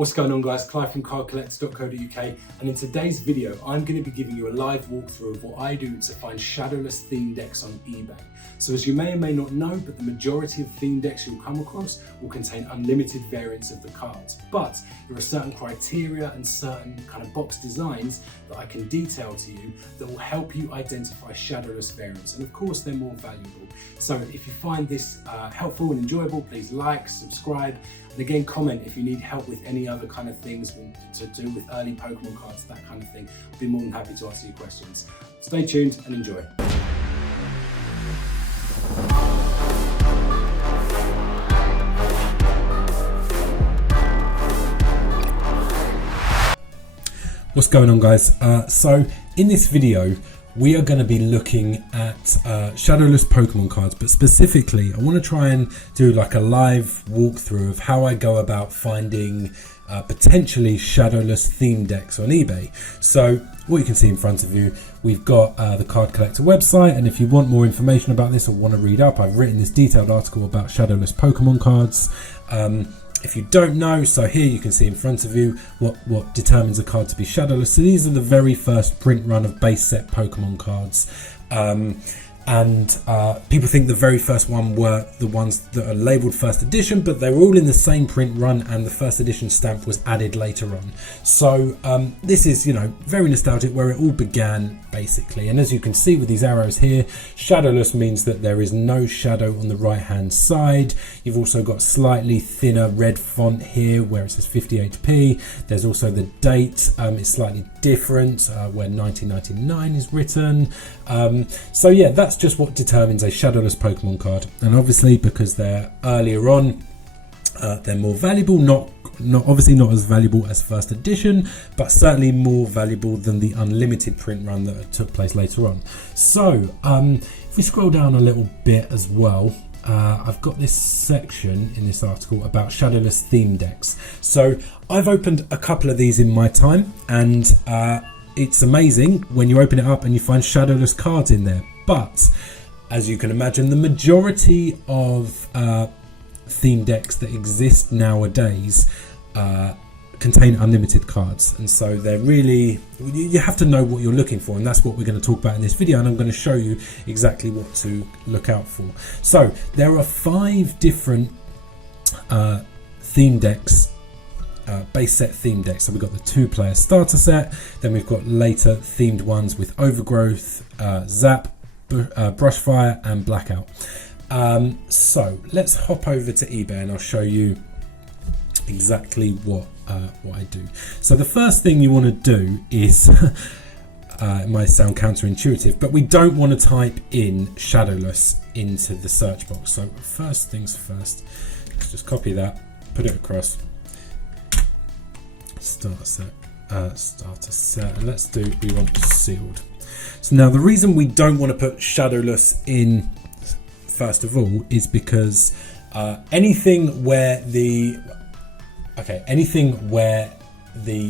What's going on, guys? Clive from cardcollector.co.uk, and in today's video I'm going to be giving you a live walkthrough of what I do to find Shadowless theme decks on eBay. So as you may or may not know, but the majority of theme decks you'll come across will contain unlimited variants of the cards, but there are certain criteria and certain kind of box designs that I can detail to you that will help you identify Shadowless variants, and of course they're more valuable. So if you find this helpful and enjoyable, please like, subscribe, and again comment if you need help with any other kind of things to do with early Pokemon cards, that kind of thing. I'll be more than happy to answer your questions. Stay tuned and enjoy. What's going on, guys? So in this video we are going to be looking at Shadowless Pokemon cards, but specifically I want to try and do like a live walkthrough of how I go about finding potentially Shadowless theme decks on eBay. So what you can see in front of you, we've got the Card Collector website, and if you want more information about this or want to read up, I've written this detailed article about Shadowless Pokemon cards. If you don't know, so here you can see in front of you what determines a card to be Shadowless. So these are the very first print run of base set Pokemon cards. People think the very first one were the ones that are labelled first edition, but they were all in the same print run, and the first edition stamp was added later on. So this is, you know, very nostalgic, where it all began basically. And as you can see with these arrows here, Shadowless means that there is no shadow on the right hand side. You've also got slightly thinner red font here where it says 50 HP. There's also the date, it's slightly different where 1999 is written. So yeah, that's just what determines a Shadowless Pokemon card. And obviously because they're earlier on, they're more valuable, not obviously not as valuable as first edition, but certainly more valuable than the unlimited print run that took place later on. So if we scroll down a little bit as well, I've got this section in this article about Shadowless theme decks. So I've opened a couple of these in my time, and it's amazing when you open it up and you find Shadowless cards in there. But as you can imagine, the majority of theme decks that exist nowadays contain unlimited cards, and so they're really, you have to know what you're looking for, and that's what we're going to talk about in this video, and I'm going to show you exactly what to look out for. So there are 5 different theme decks, base set theme decks. So we've got the 2-player starter set, then we've got later themed ones with Overgrowth, Zap, Brushfire and Blackout. So let's hop over to eBay and I'll show you exactly what I do. So the first thing you want to do is it might sound counterintuitive, but we don't want to type in Shadowless into the search box. So first things first, let's just copy that, put it across, starter set, and let's do, we want sealed. So now the reason we don't want to put Shadowless in first of all is because anything where the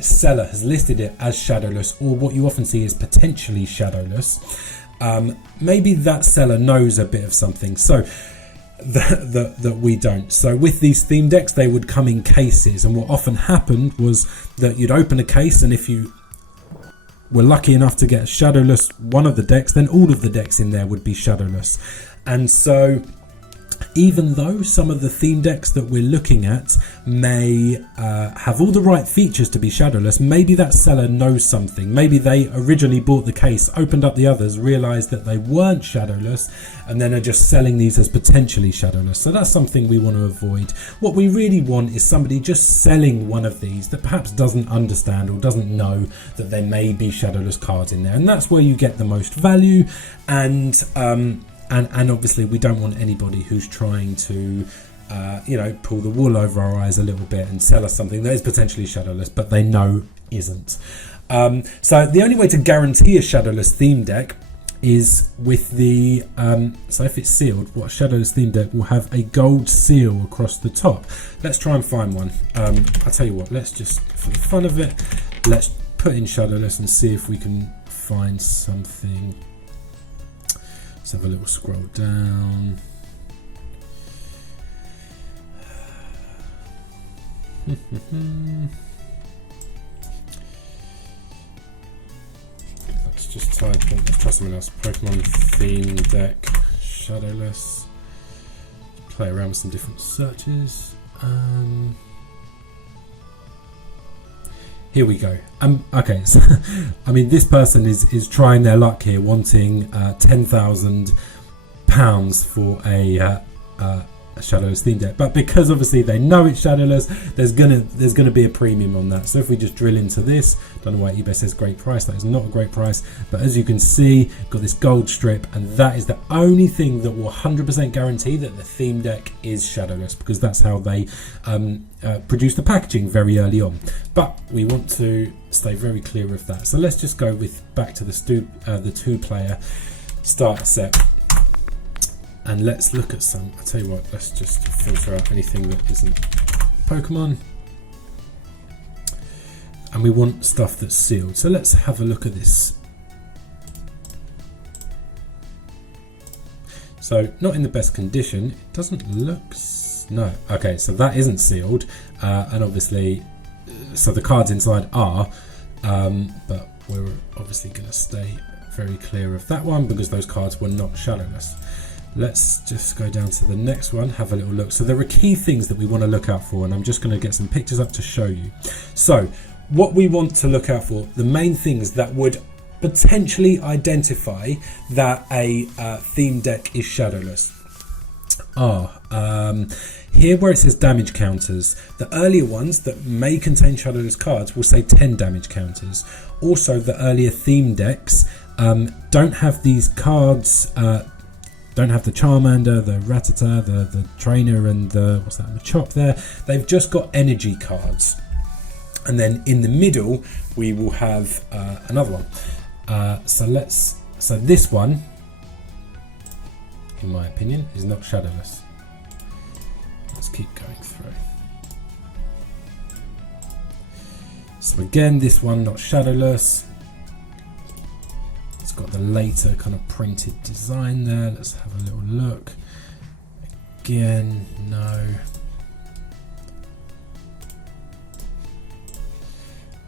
seller has listed it as Shadowless, or what you often see is potentially Shadowless, maybe that seller knows a bit of something, so that we don't. So with these theme decks, they would come in cases, and what often happened was that you'd open a case, and if you were lucky enough to get Shadowless one of the decks, then all of the decks in there would be Shadowless. And so even though some of the theme decks that we're looking at may have all the right features to be Shadowless, maybe that seller knows something. Maybe they originally bought the case, opened up the others, realized that they weren't Shadowless, and then are just selling these as potentially Shadowless. So that's something we want to avoid. What we really want is somebody just selling one of these that perhaps doesn't understand or doesn't know that there may be Shadowless cards in there, and that's where you get the most value. And obviously we don't want anybody who's trying to pull the wool over our eyes a little bit and sell us something that is potentially Shadowless but they know isn't. So the only way to guarantee a Shadowless theme deck is with the so if it's sealed, what Shadowless theme deck will have a gold seal across the top. Let's try and find one. I'll tell you what, let's just, for the fun of it, let's put in Shadowless and see if we can find something. Let's have a little scroll down. Let's just type in, let's try something else. Pokemon Theme Deck, Shadowless. Play around with some different searches. Here we go. Okay, so I mean, this person is trying their luck here, wanting £10,000 for a Shadowless theme deck, but because obviously they know it's Shadowless, there's gonna be a premium on that. So if we just drill into this, don't know why eBay says great price. That is not a great price, but as you can see, got this gold strip, and that is the only thing that will 100% guarantee that the theme deck is Shadowless, because that's how they produce the packaging very early on. But we want to stay very clear of that. So let's just go back to the two-player starter set. And let's look at some, I'll tell you what, let's just filter out anything that isn't Pokemon. And we want stuff that's sealed. So let's have a look at this. So not in the best condition. It doesn't look, no. Okay, so that isn't sealed. And obviously, so the cards inside are, but we're obviously gonna stay very clear of that one because those cards were not Shadowless. Let's just go down to the next one, have a little look. So there are key things that we want to look out for, and I'm just going to get some pictures up to show you. So what we want to look out for, the main things that would potentially identify that a theme deck is Shadowless are here where it says damage counters. The earlier ones that may contain Shadowless cards will say 10 damage counters. Also, the earlier theme decks don't have these cards, don't have the Charmander, the Rattata, the Trainer, and the Machop there. They've just got energy cards. And then in the middle, we will have another one. So this one, in my opinion, is not Shadowless. Let's keep going through. So again, this one not Shadowless. It's got the later kind of printed design there. Let's have a little look. Again, no.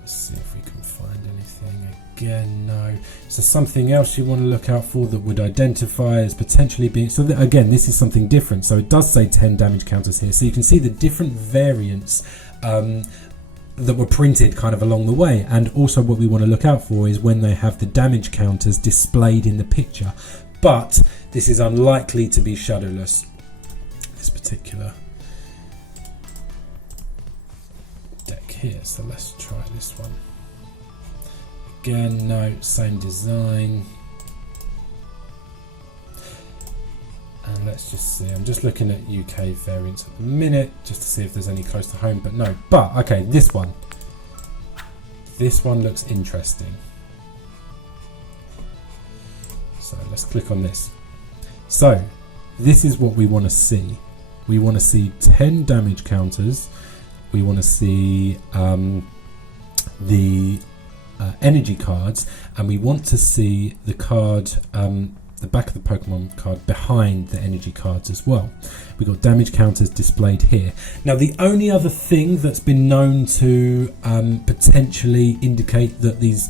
Let's see if we can find anything. Again, no. So something else you want to look out for that would identify as potentially being, so that, again, this is something different. So it does say 10 damage counters here. So you can see the different variants that were printed kind of along the way. And also what we want to look out for is when they have the damage counters displayed in the picture. But this is unlikely to be Shadowless, this particular deck here. So let's try this one. Again, no, same design. And let's just see, I'm just looking at UK variants at the minute, just to see if there's any close to home, but no. But, okay, this one. This one looks interesting. So let's click on this. So, this is what we want to see. We want to see 10 damage counters. We want to see the energy cards, and we want to see the card, the back of the Pokemon card behind the energy cards as well. We've got damage counters displayed here. Now, the only other thing that's been known to potentially indicate that these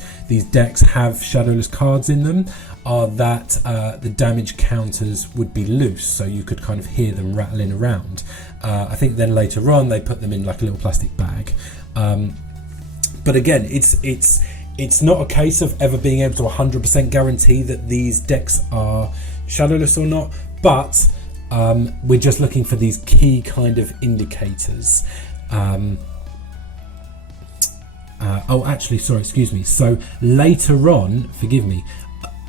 decks have Shadowless cards in them are that the damage counters would be loose, so you could kind of hear them rattling around. I think then later on they put them in like a little plastic bag. But again, it's not a case of ever being able to 100% guarantee that these decks are Shadowless or not, but we're just looking for these key kind of indicators. Oh, actually, sorry, excuse me. So later on, forgive me,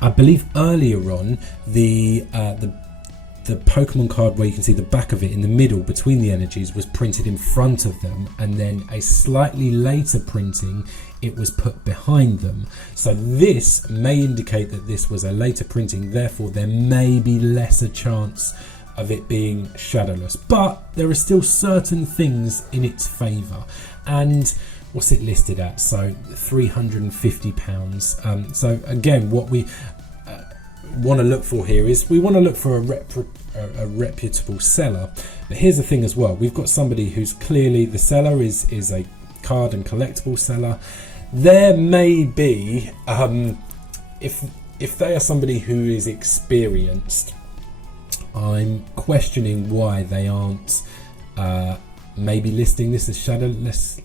I believe earlier on, the Pokemon card where you can see the back of it in the middle between the energies was printed in front of them, and then a slightly later printing it was put behind them. So this may indicate that this was a later printing, therefore there may be lesser chance of it being Shadowless, but there are still certain things in its favour. And what's it listed at? So £350. So again, what we want to look for here is we want to look for a a reputable seller. But here's the thing as well, we've got somebody who's clearly, the seller is a card and collectible seller. There may be, if they are somebody who is experienced, I'm questioning why they aren't maybe listing this as shadowless.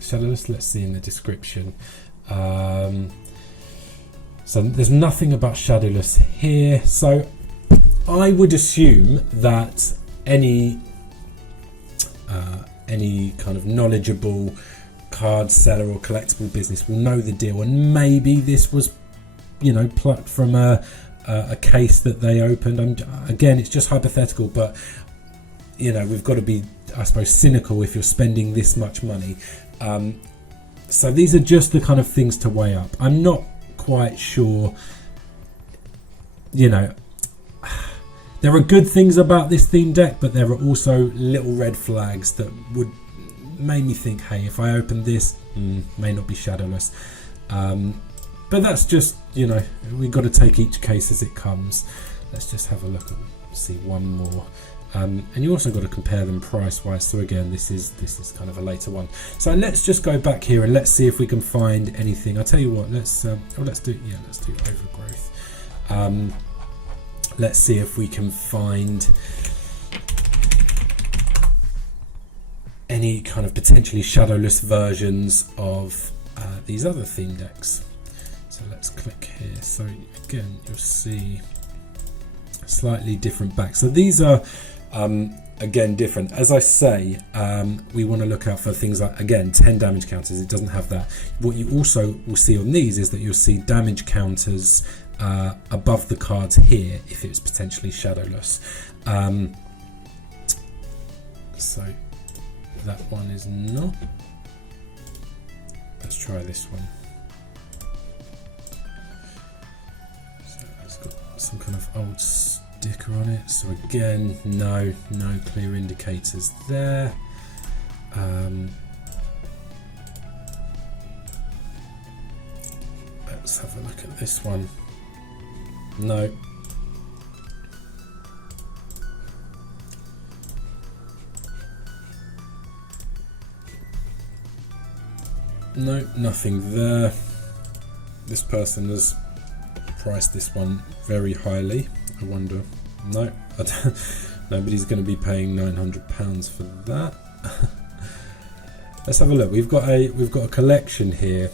Let's see in the description. So there's nothing about shadowless here. So I would assume that any kind of knowledgeable card seller or collectible business will know the deal, and maybe this was, you know, plucked from a case that they opened. Again, it's just hypothetical, but you know, we've got to be, I suppose, cynical if you're spending this much money. So these are just the kind of things to weigh up. I'm not quite sure, you know, there are good things about this theme deck, but there are also little red flags that would make me think, hey, if I open this, may not be shadowless. But that's just, you know, we've got to take each case as it comes. Let's just have a look and see one more. And you also got to compare them price wise. So again, this is kind of a later one. So let's just go back here and let's see if we can find anything. I'll tell you what, let's do overgrowth. Let's see if we can find any kind of potentially shadowless versions of these other theme decks. So let's click here. So again, you'll see slightly different backs. So these are again different. As I say, we want to look out for things like, again, 10 damage counters. It doesn't have that. What you also will see on these is that you'll see damage counters above the cards here if it's potentially shadowless. So that one is not. Let's try this one. So it's got some kind of old sticker on it. So again, no clear indicators there. Let's have a look at this one. No. No, nothing there. This person has priced this one very highly. I wonder. No, nobody's going to be paying £900 for that. Let's have a look. We've got a collection here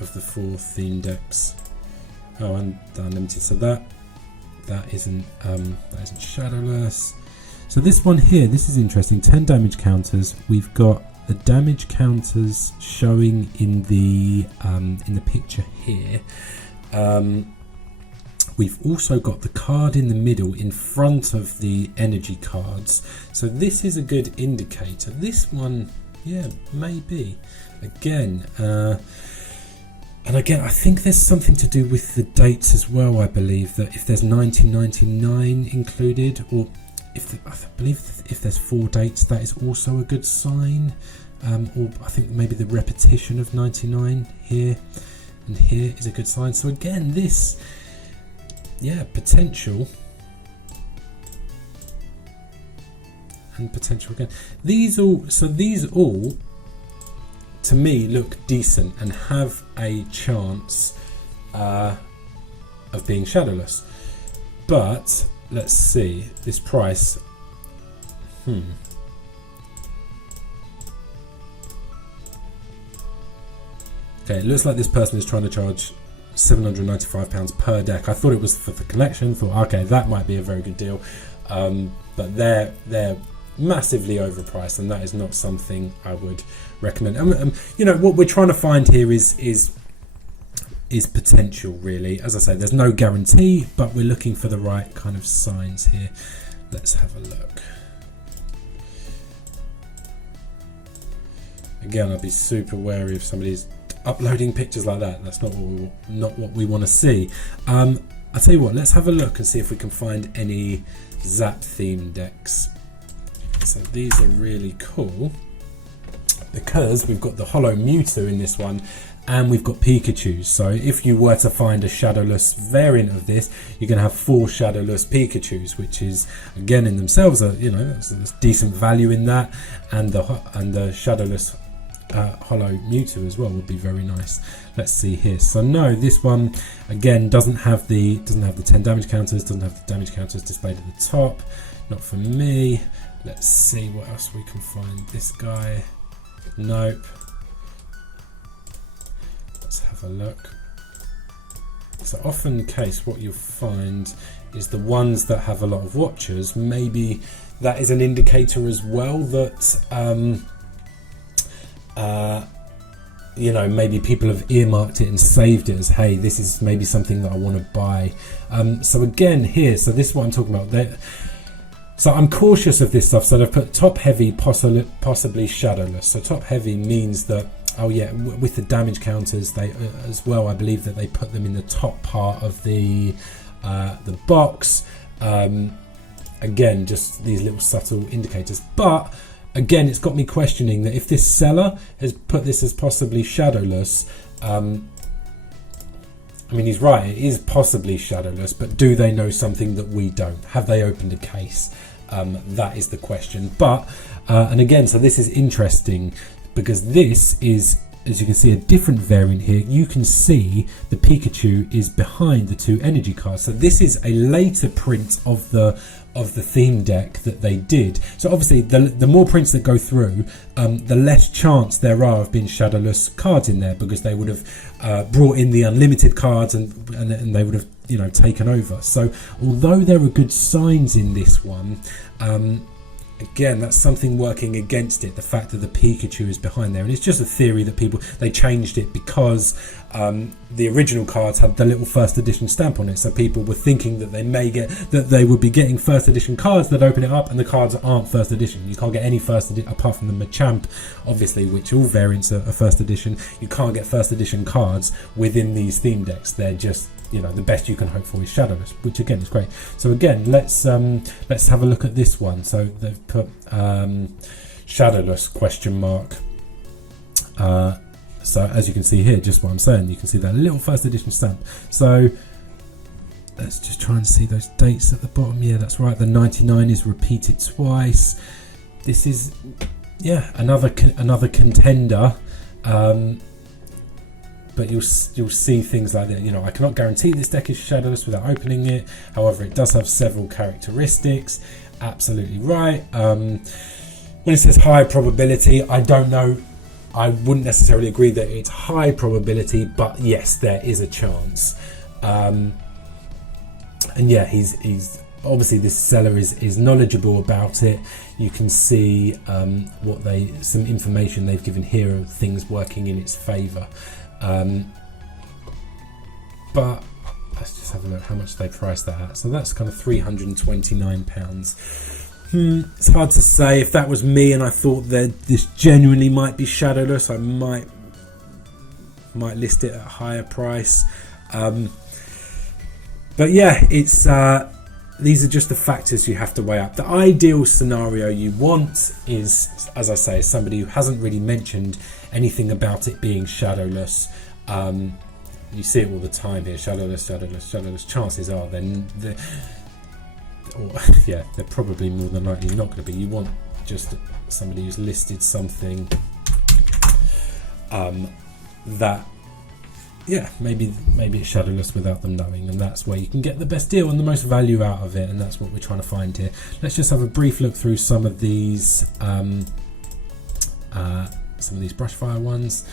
of the 4 theme decks. Oh, and unlimited. So that isn't shadowless. So this one here, this is interesting. 10 damage counters. We've got the damage counters showing in the picture here. We've also got the card in the middle in front of the energy cards. So this is a good indicator. This one, yeah, maybe. Again, and again, I think there's something to do with the dates as well. I believe that if there's 1999 included, or I believe if there's 4 dates, that is also a good sign. Or I think maybe the repetition of 99 here and here is a good sign. So again, this, yeah, potential and potential again. These all to me look decent and have a chance of being shadowless. But let's see this price. Okay, it looks like this person is trying to charge £795 per deck. I thought it was for the collection. Thought, okay, that might be a very good deal, but they're massively overpriced, and that is not something I would recommend. You know, what we're trying to find here is potential, really. As I say, there's no guarantee, but we're looking for the right kind of signs here. Let's have a look. Again, I'd be super wary if somebody's uploading pictures like that. That's not what we want to see. I'll tell you what, let's have a look and see if we can find any Zap theme decks. So these are really cool. because we've got the Holo Mewtwo in this one, and we've got Pikachu. So if you were to find a Shadowless variant of this, you're going to have 4 Shadowless Pikachus, which is, again, in themselves, there's decent value in that, and the Shadowless Holo Mewtwo as well would be very nice. Let's see here. So no, this one again doesn't have the 10 damage counters, doesn't have the damage counters displayed at the top. Not for me. Let's see what else we can find. This guy, nope. Let's have a look. So often the case, what you'll find is the ones that have a lot of watchers, maybe that is an indicator as well that maybe people have earmarked it and saved it as, hey, this is maybe something that I want to buy. So again here, so this is what I'm talking about. So I'm cautious of this stuff. So they've put top heavy, possibly Shadowless. So top heavy means that, oh yeah, with the damage counters, they as well, I believe that they put them in the top part of the box. Again, just these little subtle indicators. But again, it's got me questioning that if this seller has put this as possibly Shadowless, I mean, he's right, it is possibly Shadowless, but do they know something that we don't? Have they opened a case? That is the question. But, and again, so this is interesting because this is, as you can see, a different variant here. You can see the Pikachu is behind the 2 energy cards. So this is a later print of the theme deck that they did. So obviously the more prints that go through, the less chance there are of being Shadowless cards in there, because they would have brought in the unlimited cards and they would have taken over. So although there are good signs in this one, again, that's something working against it, the fact that the Pikachu is behind there. And it's just a theory that they changed it because the original cards had the little first edition stamp on it. So people were thinking that they would be getting first edition cards that open it up, and the cards aren't first edition. You can't get any first edition, apart from the Machamp, obviously, which all variants are first edition. You can't get first edition cards within these theme decks. They're just, the best you can hope for is Shadowless, which again is great. So again, let's have a look at this one. So they've put Shadowless ? So as you can see here, just what I'm saying, you can see that little first edition stamp. So let's just try and see those dates at the bottom. Yeah, that's right. The 99 is repeated twice. This is, yeah, another contender. But you'll see things like that. I cannot guarantee this deck is Shadowless without opening it. However, it does have several characteristics. Absolutely right. When it says high probability, I don't know. I wouldn't necessarily agree that it's high probability, but yes, there is a chance. And yeah, he's obviously, this seller is knowledgeable about it. You can see some information they've given here of things working in its favour. But let's just have a look how much they priced that at. So that's kind of £329. It's hard to say. If that was me and I thought that this genuinely might be Shadowless, I might list it at a higher price. But yeah, it's these are just the factors you have to weigh up. The ideal scenario you want is, as I say, somebody who hasn't really mentioned anything about it being Shadowless. You see it all the time here, Shadowless. Chances are they're probably more than likely not going to be. You want just somebody who's listed something that, yeah, maybe it's Shadowless without them knowing, and that's where you can get the best deal and the most value out of it, and that's what we're trying to find here. Let's just have a brief look through some of these Brushfire ones.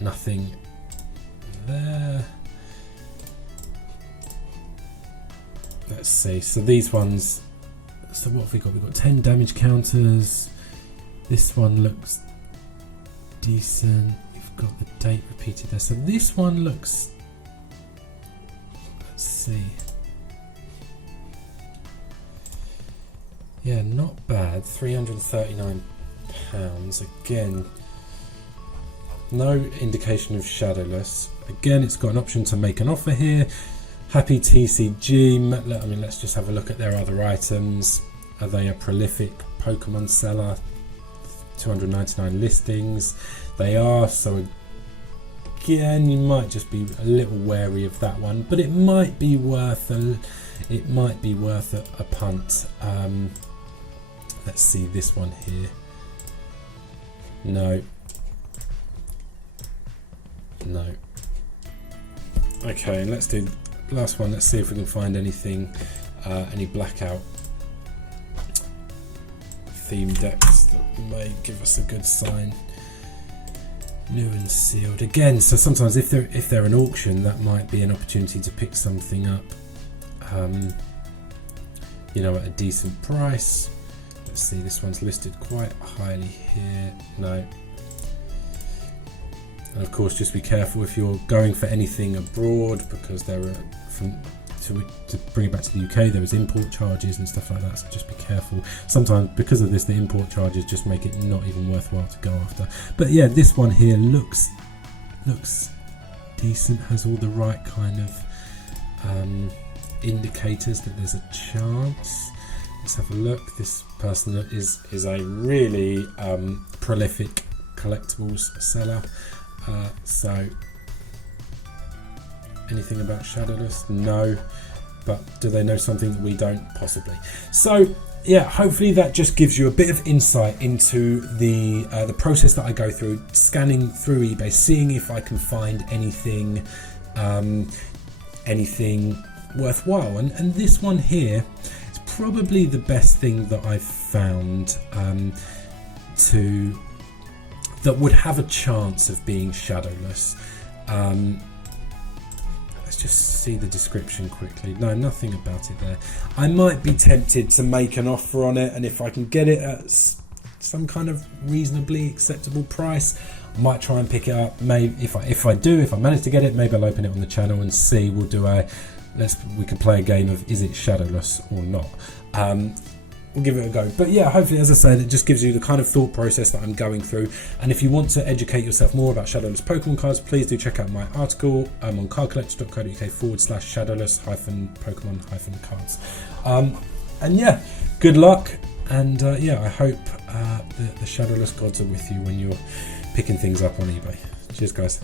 Nothing there. Let's see. So these ones. So what have we got? We've got 10 damage counters. This one looks decent. You've got the date repeated there. So this one looks. Let's see. Yeah, not bad. £339. Again, no indication of Shadowless. Again, it's got an option to make an offer here. Happy TCG. I mean, let's just have a look at their other items. Are they a prolific Pokemon seller? 299 listings they are, so again you might just be a little wary of that one, but it might be worth a punt. Let's see this one here. No. Okay, let's do the last one. Let's see if we can find anything, any blackout theme decks that may give us a good sign. New and sealed again. So sometimes if they're an auction, that might be an opportunity to pick something up, you know, at a decent price. Let's see, this one's listed quite highly here. No. And of course, just be careful if you're going for anything abroad, because there are, to bring it back to the UK, there was import charges and stuff like that, so just be careful. Sometimes because of this, the import charges just make it not even worthwhile to go after. But yeah, this one here looks decent, has all the right kind of indicators that there's a chance. Let's have a look. This person is a really prolific collectibles seller. So anything about Shadowless? No. But do they know something that we don't? Possibly. So yeah, hopefully that just gives you a bit of insight into the process that I go through, scanning through eBay, seeing if I can find anything worthwhile. And this one here is probably the best thing that I've found that would have a chance of being shadowless. Let's just see the description quickly. No, nothing about it there. I might be tempted to make an offer on it, and if I can get it at some kind of reasonably acceptable price, I might try and pick it up. Maybe if I manage to get it, maybe I'll open it on the channel and see. We'll do we can play a game of is it shadowless or not. We'll give it a go. But yeah, hopefully, as I said, it just gives you the kind of thought process that I'm going through. And if you want to educate yourself more about Shadowless Pokemon cards, please do check out my article on cardcollector.co.uk/Shadowless-Pokemon-cards. And yeah, good luck. And yeah, I hope the Shadowless gods are with you when you're picking things up on eBay. Cheers, guys.